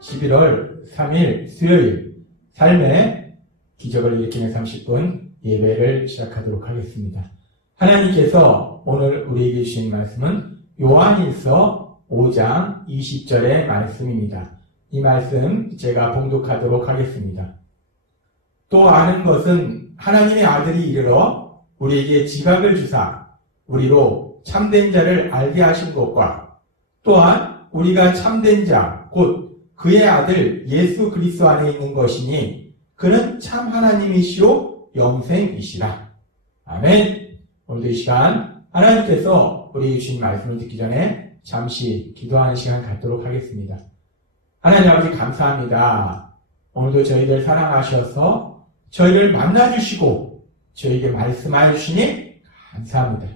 11월 3일 수요일 삶의 기적을 일으키는 30분 예배를 시작하도록 하겠습니다. 하나님께서 오늘 우리에게 주신 말씀은 요한일서 5장 20절의 말씀입니다. 이 말씀 제가 봉독하도록 하겠습니다. 또 아는 것은 하나님의 아들이 이르러 우리에게 지각을 주사 우리로 참된 자를 알게 하신 것과 또한 우리가 참된 자 곧 그의 아들 예수 그리스도 안에 있는 것이니 그는 참 하나님이시오 영생이시라. 아멘. 오늘도 이 시간 하나님께서 우리 주신 말씀을 듣기 전에 잠시 기도하는 시간 갖도록 하겠습니다. 하나님 아버지 감사합니다. 오늘도 저희들 사랑하셔서 저희를 만나주시고 저희에게 말씀하여 주시니 감사합니다.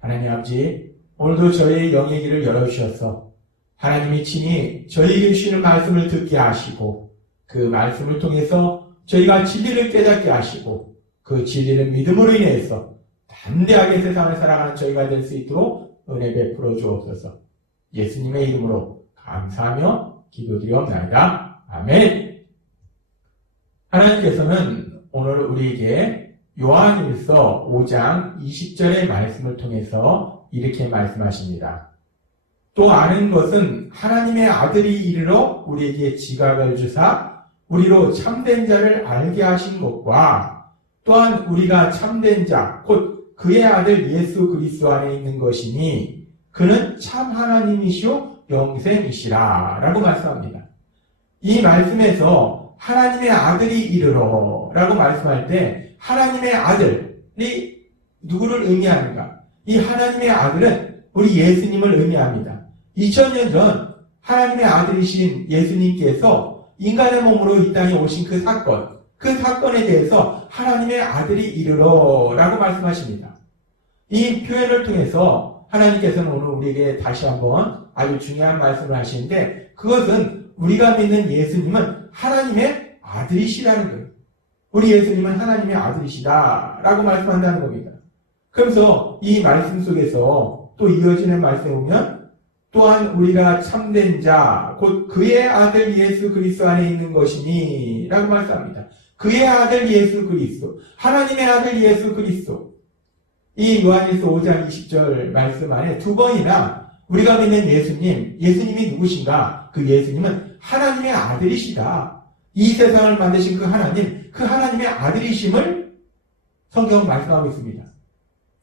하나님 아버지 오늘도 저희의 영의 길을 열어주셔서 하나님이 친히 저희에게 주시는 말씀을 듣게 하시고 그 말씀을 통해서 저희가 진리를 깨닫게 하시고 그 진리를 믿음으로 인해서 담대하게 세상을 살아가는 저희가 될 수 있도록 은혜 베풀어 주옵소서. 예수님의 이름으로 감사하며 기도드리옵나이다. 아멘. 하나님께서는 오늘 우리에게 요한일서 5장 20절의 말씀을 통해서 이렇게 말씀하십니다. 또 아는 것은 하나님의 아들이 이르러 우리에게 지각을 주사 우리로 참된 자를 알게 하신 것과 또한 우리가 참된 자 곧 그의 아들 예수 그리스도 안에 있는 것이니 그는 참 하나님이시오 영생이시라 라고 말씀합니다. 이 말씀에서 하나님의 아들이 이르러 라고 말씀할 때 하나님의 아들이 누구를 의미하는가? 이 하나님의 아들은 우리 예수님을 의미합니다. 2000년 전 하나님의 아들이신 예수님께서 인간의 몸으로 이 땅에 오신 그 사건에 대해서 하나님의 아들이 이르러 라고 말씀하십니다. 이 표현을 통해서 하나님께서는 오늘 우리에게 다시 한번 아주 중요한 말씀을 하시는데 그것은 우리가 믿는 예수님은 하나님의 아들이시라는 거예요. 우리 예수님은 하나님의 아들이시다 라고 말씀한다는 겁니다. 그래서 이 말씀 속에서 또 이어지는 말씀에 보면 또한 우리가 참된 자 곧 그의 아들 예수 그리스도 안에 있는 것이니 라고 말씀합니다. 그의 아들 예수 그리스도 하나님의 아들 예수 그리스도 이 요한일서 5장 20절 말씀 안에 두 번이나 우리가 믿는 예수님이 누구신가? 그 예수님은 하나님의 아들이시다. 이 세상을 만드신 그 하나님의 아들이심을 성경은 말씀하고 있습니다.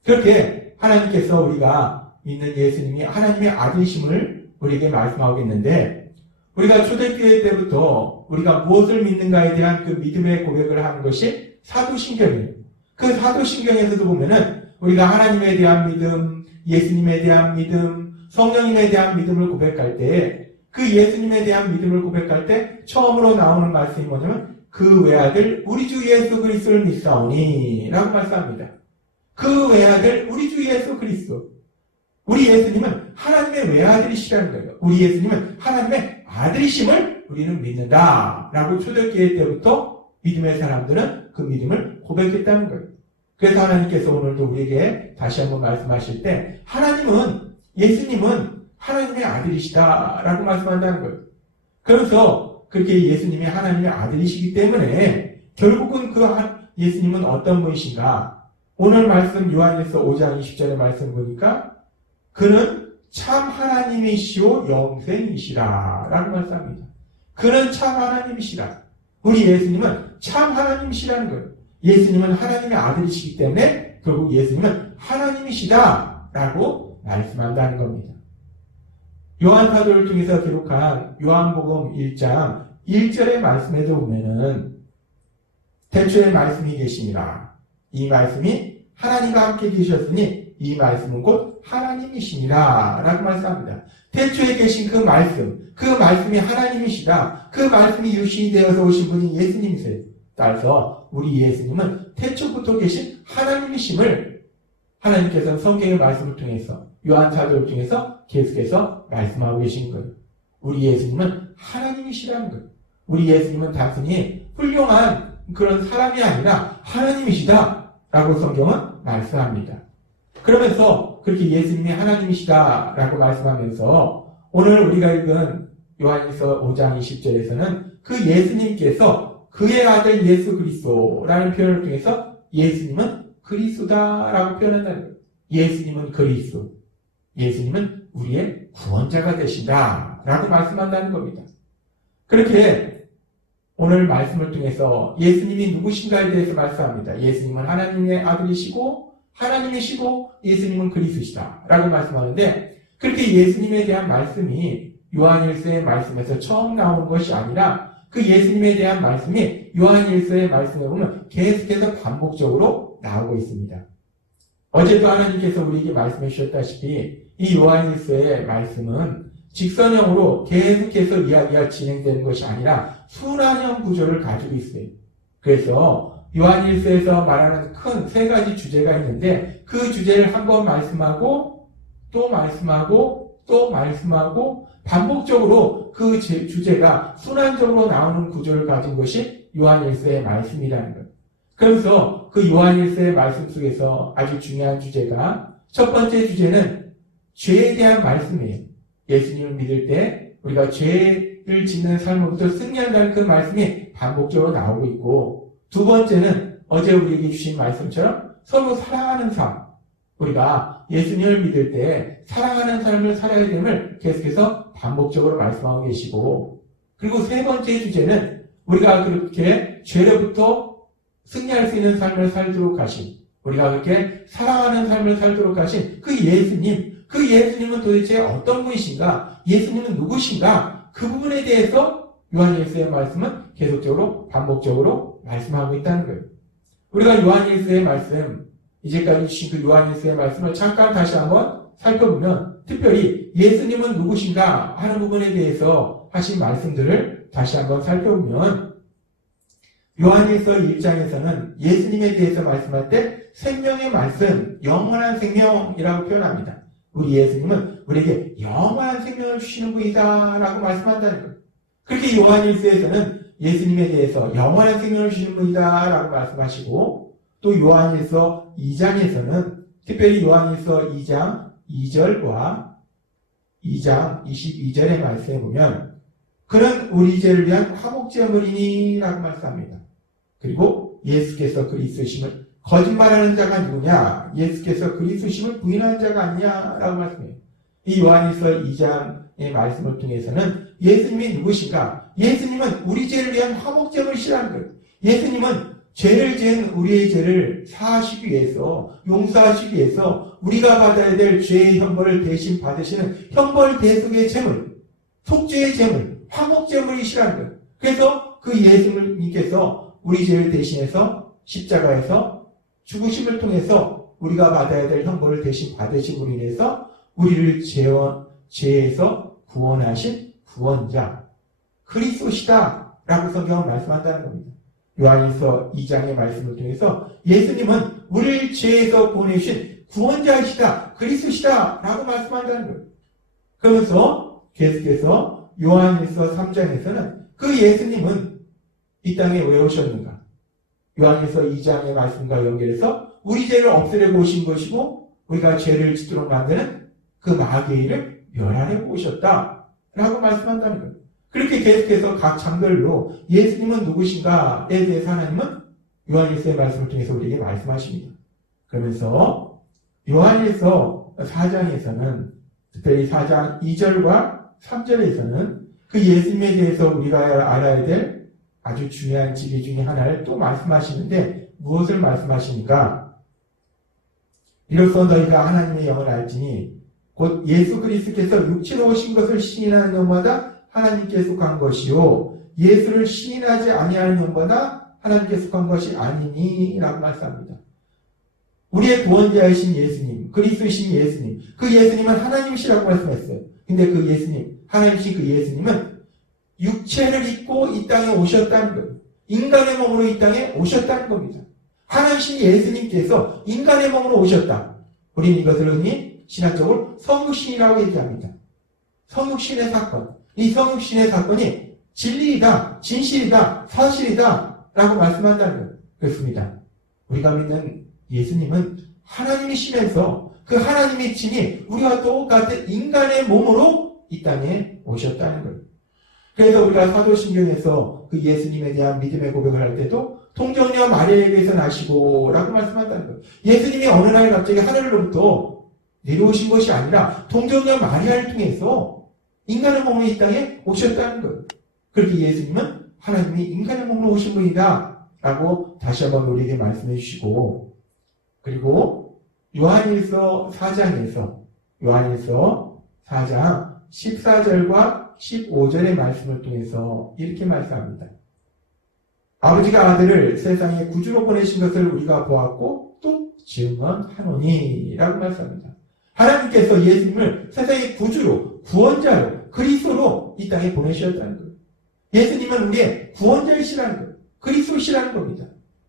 그렇게 하나님께서 우리가 믿는 예수님이 하나님의 아들이심을 우리에게 말씀하고 있는데 우리가 초대교회 때부터 우리가 무엇을 믿는가에 대한 그 믿음의 고백을 하는 것이 사도신경이에요. 그 사도신경에서도 보면은 우리가 하나님에 대한 믿음, 예수님에 대한 믿음, 성령님에 대한 믿음을 고백할 때 그 예수님에 대한 믿음을 고백할 때 처음으로 나오는 말씀이 뭐냐면 그 외아들 우리 주 예수 그리스도를 믿사오니 라고 말씀합니다. 그 외아들 우리 주 예수 그리스도 우리 예수님은 하나님의 외아들이시라는 거예요. 우리 예수님은 하나님의 아들이심을 우리는 믿는다 라고 초대교회 때부터 믿음의 사람들은 그 믿음을 고백했다는 거예요. 그래서 하나님께서 오늘도 우리에게 다시 한번 말씀하실 때 예수님은 하나님의 아들이시다 라고 말씀한다는 거예요. 그래서 그렇게 예수님이 하나님의 아들이시기 때문에 결국은 예수님은 어떤 분이신가? 오늘 말씀 요한일서 5장 20절의 말씀 보니까 그는 참 하나님이시오 영생이시라 라고 말씀합니다. 그는 참 하나님이시라. 우리 예수님은 참 하나님이시라는 거예요. 예수님은 하나님의 아들이시기 때문에 결국 예수님은 하나님이시다 라고 말씀한다는 겁니다. 요한 사도를 통해서 기록한 요한복음 1장 1절의 말씀에도 보면은 태초에 말씀이 계시니라. 이 말씀이 하나님과 함께 계셨으니 이 말씀은 곧 하나님이시니라 라고 말씀합니다. 태초에 계신 그 말씀이 하나님이시다. 그 말씀이 육신이 되어서 오신 분이 예수님이세요. 따라서 우리 예수님은 태초부터 계신 하나님이심을 하나님께서는 성경의 말씀을 통해서 요한 사도를 통해서 계속해서 말씀하고 계신 거예요. 우리 예수님은 하나님이시라는 거예요. 우리 예수님은 단순히 훌륭한 그런 사람이 아니라 하나님이시다 라고 성경은 말씀합니다. 그러면서 그렇게 예수님이 하나님이시다 라고 말씀하면서 오늘 우리가 읽은 요한일서 5장 20절에서는 그 예수님께서 그의 아들 예수 그리스도라는 표현을 통해서 예수님은 그리스도다라고 표현한다는 거예요. 예수님은 그리스도. 예수님은 우리의 구원자가 되신다라고 말씀한다는 겁니다. 그렇게 오늘 말씀을 통해서 예수님이 누구신가에 대해서 말씀합니다. 예수님은 하나님의 아들이시고 하나님이시고 예수님은 그리스도시다라고 말씀하는데 그렇게 예수님에 대한 말씀이 요한일서의 말씀에서 처음 나오는 것이 아니라 그 예수님에 대한 말씀이 요한일서의 말씀에 보면 계속해서 반복적으로 나오고 있습니다. 어제도 하나님께서 우리에게 말씀해 주셨다시피 이 요한일서의 말씀은 직선형으로 계속해서 이야기가 진행되는 것이 아니라 순환형 구조를 가지고 있어요. 그래서 요한일서에서 말하는 큰 세 가지 주제가 있는데 그 주제를 한번 말씀하고 또 말씀하고 또 말씀하고 반복적으로 그 주제가 순환적으로 나오는 구조를 가진 것이 요한일서의 말씀이라는 거예요. 그래서 그 요한일서의 말씀 속에서 아주 중요한 주제가 첫 번째 주제는 죄에 대한 말씀이에요. 예수님을 믿을 때 우리가 죄를 짓는 삶으로부터 승리한다는 그 말씀이 반복적으로 나오고 있고 두 번째는 어제 우리에게 주신 말씀처럼 서로 사랑하는 삶. 우리가 예수님을 믿을 때 사랑하는 삶을 살아야 됨을 계속해서 반복적으로 말씀하고 계시고 그리고 세 번째 주제는 우리가 그렇게 죄로부터 승리할 수 있는 삶을 살도록 하신 우리가 그렇게 사랑하는 삶을 살도록 하신 그 예수님은 도대체 어떤 분이신가? 예수님은 누구신가? 그 부분에 대해서 요한일서의 말씀은 계속적으로 반복적으로 말씀하고 있다는 거예요. 우리가 요한일서의 말씀 이제까지 주신 그 요한일서의 말씀을 잠깐 다시 한번 살펴보면 특별히 예수님은 누구신가 하는 부분에 대해서 하신 말씀들을 다시 한번 살펴보면 요한일서 1장에서는 예수님에 대해서 말씀할 때 생명의 말씀, 영원한 생명이라고 표현합니다. 우리 예수님은 우리에게 영원한 생명을 주시는 분이다 라고 말씀한다는 거예요. 그렇게 요한일서에서는 예수님에 대해서 영원한 생명을 주시는 분이다 라고 말씀하시고 또 요한일서 2장에서는 특별히 요한일서 2장 2절과 2장 22절의 말씀에 보면 그는 우리 죄를 위한 화목제물이니 라고 말씀합니다. 그리고 예수께서 그리스도심을 거짓말하는 자가 누구냐? 예수께서 그리스도심을 부인하는 자가 아니냐? 라고 말씀해요. 이 요한일서 2장의 말씀을 통해서는 예수님이 누구신가? 예수님은 우리 죄를 위한 화목제물이시라는 거예요. 예수님은 죄를 지은 우리의 죄를 사하시기 위해서 용서하시기 위해서 우리가 받아야 될 죄의 형벌을 대신 받으시는 형벌 대속의 제물, 속죄의 제물, 화목제물이시라는 거예요. 그래서 그 예수님께서 우리 죄를 대신해서 십자가에서 죽으심을 통해서 우리가 받아야 될 형벌을 대신 받으심으로 인해서 우리를 죄에서 구원하신 구원자 그리스도시다 라고 성경은 말씀한다는 겁니다. 요한일서 2장의 말씀을 통해서 예수님은 우리를 죄에서 보내신 구원자이시다 그리스도시다 라고 말씀한다는 거예요. 그러면서 계속해서 요한일서 3장에서는 그 예수님은 이 땅에 왜 오셨는가? 요한일서 2장의 말씀과 연결해서 우리 죄를 없애려고 오신 것이고 우리가 죄를 짓도록 만드는 그 마귀를 멸하려고 오셨다 라고 말씀한다는 거예요. 그렇게 계속해서 각 장별로 예수님은 누구신가에 대해서 하나님은 요한일서의 말씀을 통해서 우리에게 말씀하십니다. 그러면서 요한일서 4장에서는 특별히 4장 2절과 3절에서는 그 예수님에 대해서 우리가 알아야 될 아주 중요한 진리 중에 하나를 또 말씀하시는데 무엇을 말씀하시는가? 이로써 너희가 하나님의 영을 알지니 곧 예수 그리스도께서 육체로 오신 것을 시인하는 영마다 하나님께 속한 것이요 예수를 시인하지 아니하는 영마다 하나님께 속한 것이 아니니 라고 말씀합니다. 우리의 구원자이신 예수님, 그리스도이신 예수님, 그 예수님은 하나님이시라고 말씀했어요. 근데 그 예수님, 하나님이신 그 예수님은 육체를 입고 이 땅에 오셨다는 거예요. 인간의 몸으로 이 땅에 오셨다는 겁니다. 하나님이신 예수님께서 인간의 몸으로 오셨다. 우리는 이것을 흔히 신학적으로 성육신이라고 얘기합니다. 성육신의 사건. 이 성육신의 사건이 진리이다, 진실이다, 사실이다 라고 말씀한다는 거예요. 그렇습니다. 우리가 믿는 예수님은 하나님이시면서 그 하나님의 친히 우리와 똑같은 인간의 몸으로 이 땅에 오셨다는 거예요. 그래서 우리가 사도신경에서 그 예수님에 대한 믿음의 고백을 할 때도 동정녀 마리아에게서 나시고 라고 말씀한다는 거예요. 예수님이 어느 날 갑자기 하늘로부터 내려오신 것이 아니라 동정녀 마리아를 통해서 인간의 몸으로 이 땅에 오셨다는 거예요. 그렇게 예수님은 하나님이 인간의 몸으로 오신 분이다 라고 다시 한번 우리에게 말씀해 주시고, 그리고 요한일서 4장 14절과 15절의 말씀을 통해서 이렇게 말씀합니다. 아버지가 아들을 세상에 구주로 보내신 것을 우리가 보았고 또 증언하노니 라고 말씀합니다. 하나님께서 예수님을 세상의 구주로, 구원자로, 그리스도로 이 땅에 보내주셨다는 거예요. 예수님은 우리의 구원자이시라는 거예요. 그리스도시라는 겁니다.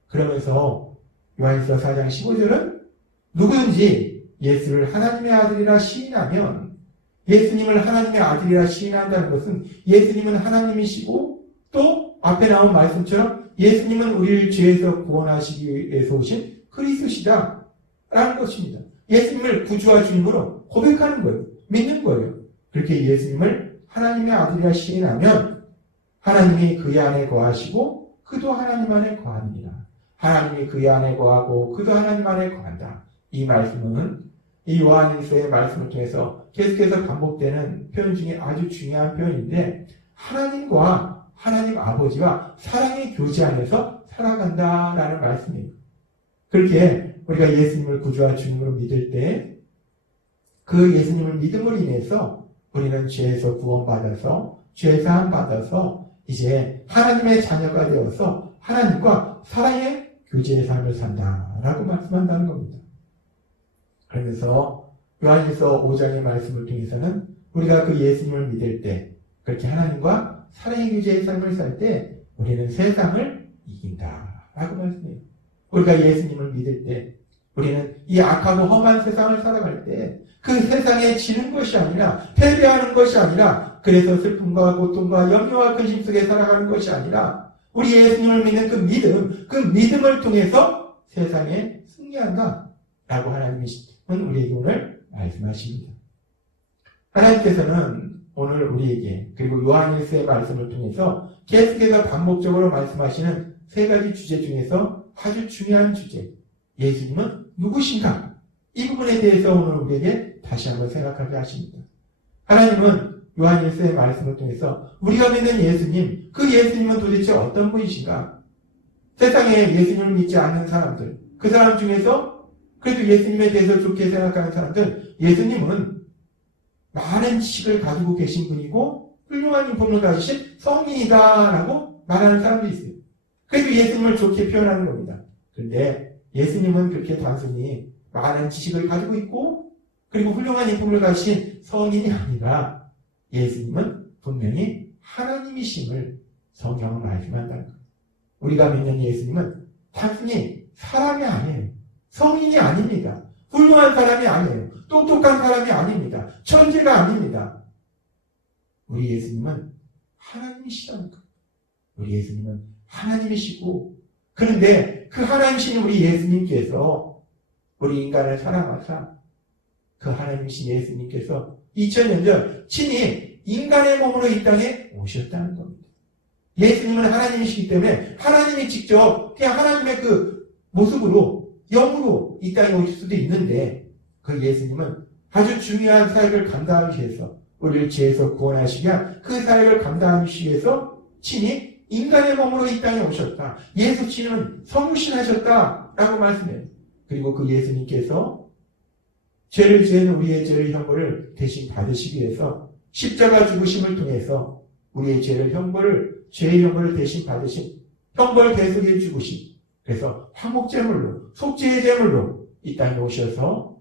그러면서 요한일서 4장 15절은 누구든지 예수를 하나님의 아들이라 시인하면, 예수님을 하나님의 아들이라 시인한다는 것은 예수님은 하나님이시고 또 앞에 나온 말씀처럼 예수님은 우리를 죄에서 구원하시기 위해서 오신 그리스도시다 라는 것입니다. 예수님을 구주와 주님으로 고백하는 거예요. 믿는 거예요. 그렇게 예수님을 하나님의 아들이라 시인하면 하나님이 그의 안에 거하시고 그도 하나님 안에 거하느니라. 하나님이 그의 안에 거하고 그도 하나님 안에 거한다. 이 말씀은 이 요한일서의 말씀을 통해서 계속해서 반복되는 표현 중에 아주 중요한 표현인데, 하나님과 하나님 아버지와 사랑의 교제 안에서 살아간다라는 말씀이에요. 그렇게 우리가 예수님을 구주와 주님으로 믿을 때 그 예수님을 믿음으로 인해서 우리는 죄에서 구원받아서 죄 사함 받아서 이제 하나님의 자녀가 되어서 하나님과 사랑의 교제의 삶을 산다라고 말씀한다는 겁니다. 그러면서 요한일서 5장의 말씀을 통해서는 우리가 그 예수님을 믿을 때, 그렇게 하나님과 사랑의 교제의 삶을 살 때 우리는 세상을 이긴다라고 말씀해요. 우리가 예수님을 믿을 때 우리는 이 악하고 험한 세상을 살아갈 때 그 세상에 지는 것이 아니라, 패배하는 것이 아니라, 그래서 슬픔과 고통과 염려와 근심 속에 살아가는 것이 아니라 우리 예수님을 믿는 그 믿음을 통해서 세상에 승리한다 라고 하나님은 우리에게 오늘 말씀하십니다. 하나님께서는 오늘 우리에게, 그리고 요한일서의 말씀을 통해서 계속해서 반복적으로 말씀하시는 세 가지 주제 중에서 아주 중요한 주제, 예수님은 누구신가? 이 부분에 대해서 오늘 우리에게 다시 한번 생각하게 하십니다. 하나님은 요한일서의 말씀을 통해서 우리가 믿는 예수님, 그 예수님은 도대체 어떤 분이신가? 세상에 예수님을 믿지 않는 사람들, 그 사람 중에서 그래도 예수님에 대해서 좋게 생각하는 사람들, 예수님은 많은 지식을 가지고 계신 분이고 훌륭한 인품을 가지신 성인이다라고 말하는 사람도 있어요. 그래도 예수님을 좋게 표현하는 겁니다. 그런데 예수님은 그렇게 단순히 많은 지식을 가지고 있고 그리고 훌륭한 인품을 가지신 성인이 아니라 예수님은 분명히 하나님이심을 성경은 말씀한다는 거예요. 우리가 믿는 예수님은 단순히 사람이 아니에요. 성인이 아닙니다. 훌륭한 사람이 아니에요. 똑똑한 사람이 아닙니다. 천재가 아닙니다. 우리 예수님은 하나님이시라는 거예요. 우리 예수님은 하나님이시고, 그런데 그 하나님이신 우리 예수님께서 우리 인간을 사랑하사 그 하나님이신 예수님께서 2000년 전 친히 인간의 몸으로 이 땅에 오셨다는 겁니다. 예수님은 하나님이시기 때문에 하나님이 직접 그냥 하나님의 그 모습으로 영으로 이 땅에 오실 수도 있는데, 그 예수님은 아주 중요한 사역을 감당하기 위해서, 우리를 죄에서 구원하시기 위한 그 사역을 감당하기 위해서 친히 인간의 몸으로 이 땅에 오셨다. 예수 친은 성육신하셨다라고 말씀해요. 그리고 그 예수님께서 죄를 지은 우리의 죄의 형벌을 대신 받으시기 위해서 십자가 죽으심을 통해서 우리의 죄의 형벌을 대신 받으신 형벌 대속의 죽으심, 그래서 화목제물로, 속죄의 제물로 이 땅에 오셔서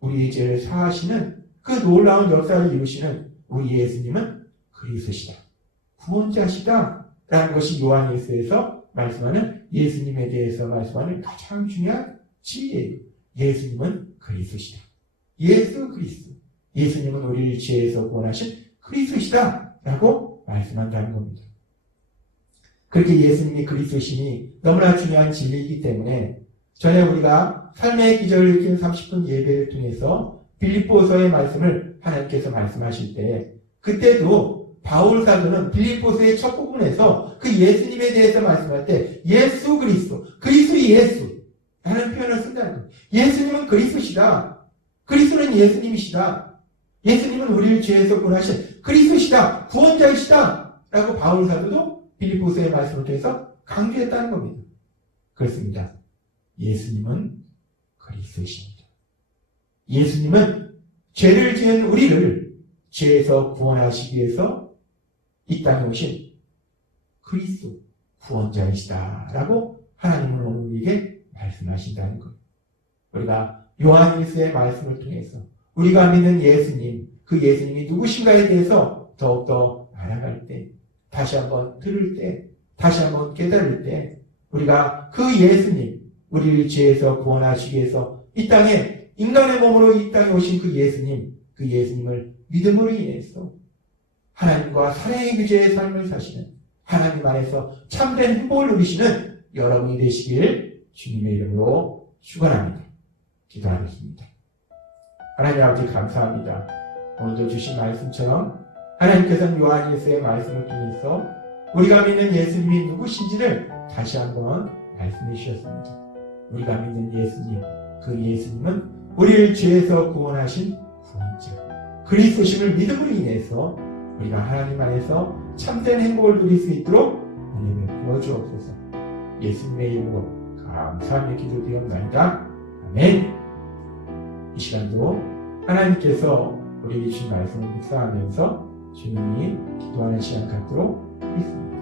우리의 죄를 사하시는 그 놀라운 역사를 이루시는 우리 예수님은 그리스도시다, 구원자시다 라는 것이 요한일서에서 말씀하는 예수님에 대해서 말씀하는 가장 중요한 진리예요. 예수님은 그리스도시다. 예수 그리스도. 예수님은 우리를 죄에서 구원하신 그리스도시다 라고 말씀한다는 겁니다. 그렇게 예수님이 그리스도시니 너무나 중요한 진리이기 때문에 전에 우리가 삶의 기적을 일으키는 30분 예배를 통해서 빌립보서의 말씀을 하나님께서 말씀하실 때, 그때도 바울 사도는 빌립보서의 첫 부분에서 그 예수님에 대해서 말씀할 때 예수 그리스도, 그리스도 예수 라는 표현을 쓴다는 거예요. 예수님은 그리스도시다. 그리스도는 예수님이시다. 예수님은 우리를 죄에서 구원하신 그리스도시다. 구원자이시다. 라고 바울 사도도 빌립보서의 말씀을 통해서 강조했다는 겁니다. 그렇습니다. 예수님은 그리스도이십니다. 예수님은 죄를 지은 우리를 죄에서 구원하시기 위해서 이 땅에 오신 그리스도 구원자이시다라고 하나님은 우리에게 말씀하신다는 거예요. 우리가 요한일서의 말씀을 통해서 우리가 믿는 예수님, 그 예수님이 누구신가에 대해서 더욱더 알아갈 때, 다시 한번 들을 때, 다시 한번 깨달을 때 우리가 그 예수님, 우리를 죄에서 구원하시기 위해서 이 땅에 인간의 몸으로 이 땅에 오신 그 예수님을 믿음으로 인해서 하나님과 사랑의 교제의 삶을 사시는 하나님 안에서 참된 행복을 누리시는 여러분이 되시길 주님의 이름으로 축원합니다. 기도하겠습니다. 하나님 아버지 감사합니다. 오늘도 주신 말씀처럼 하나님께서는 요한일서의 말씀을 통해서 우리가 믿는 예수님이 누구신지를 다시 한번 말씀해 주셨습니다. 우리가 믿는 예수님, 그 예수님은 우리를 죄에서 구원하신 구원자, 그리스도심을 믿음으로 인해서 우리가 하나님 안에서 참된 행복을 누릴 수 있도록 은혜를 부어주옵소서. 예수님의 이름으로 감사하며 기도드리옵나이다. 아멘. 이 시간도 하나님께서 우리에게 주신 말씀을 묵상하면서 조용히 기도하는 시간 갖도록 하겠습니다.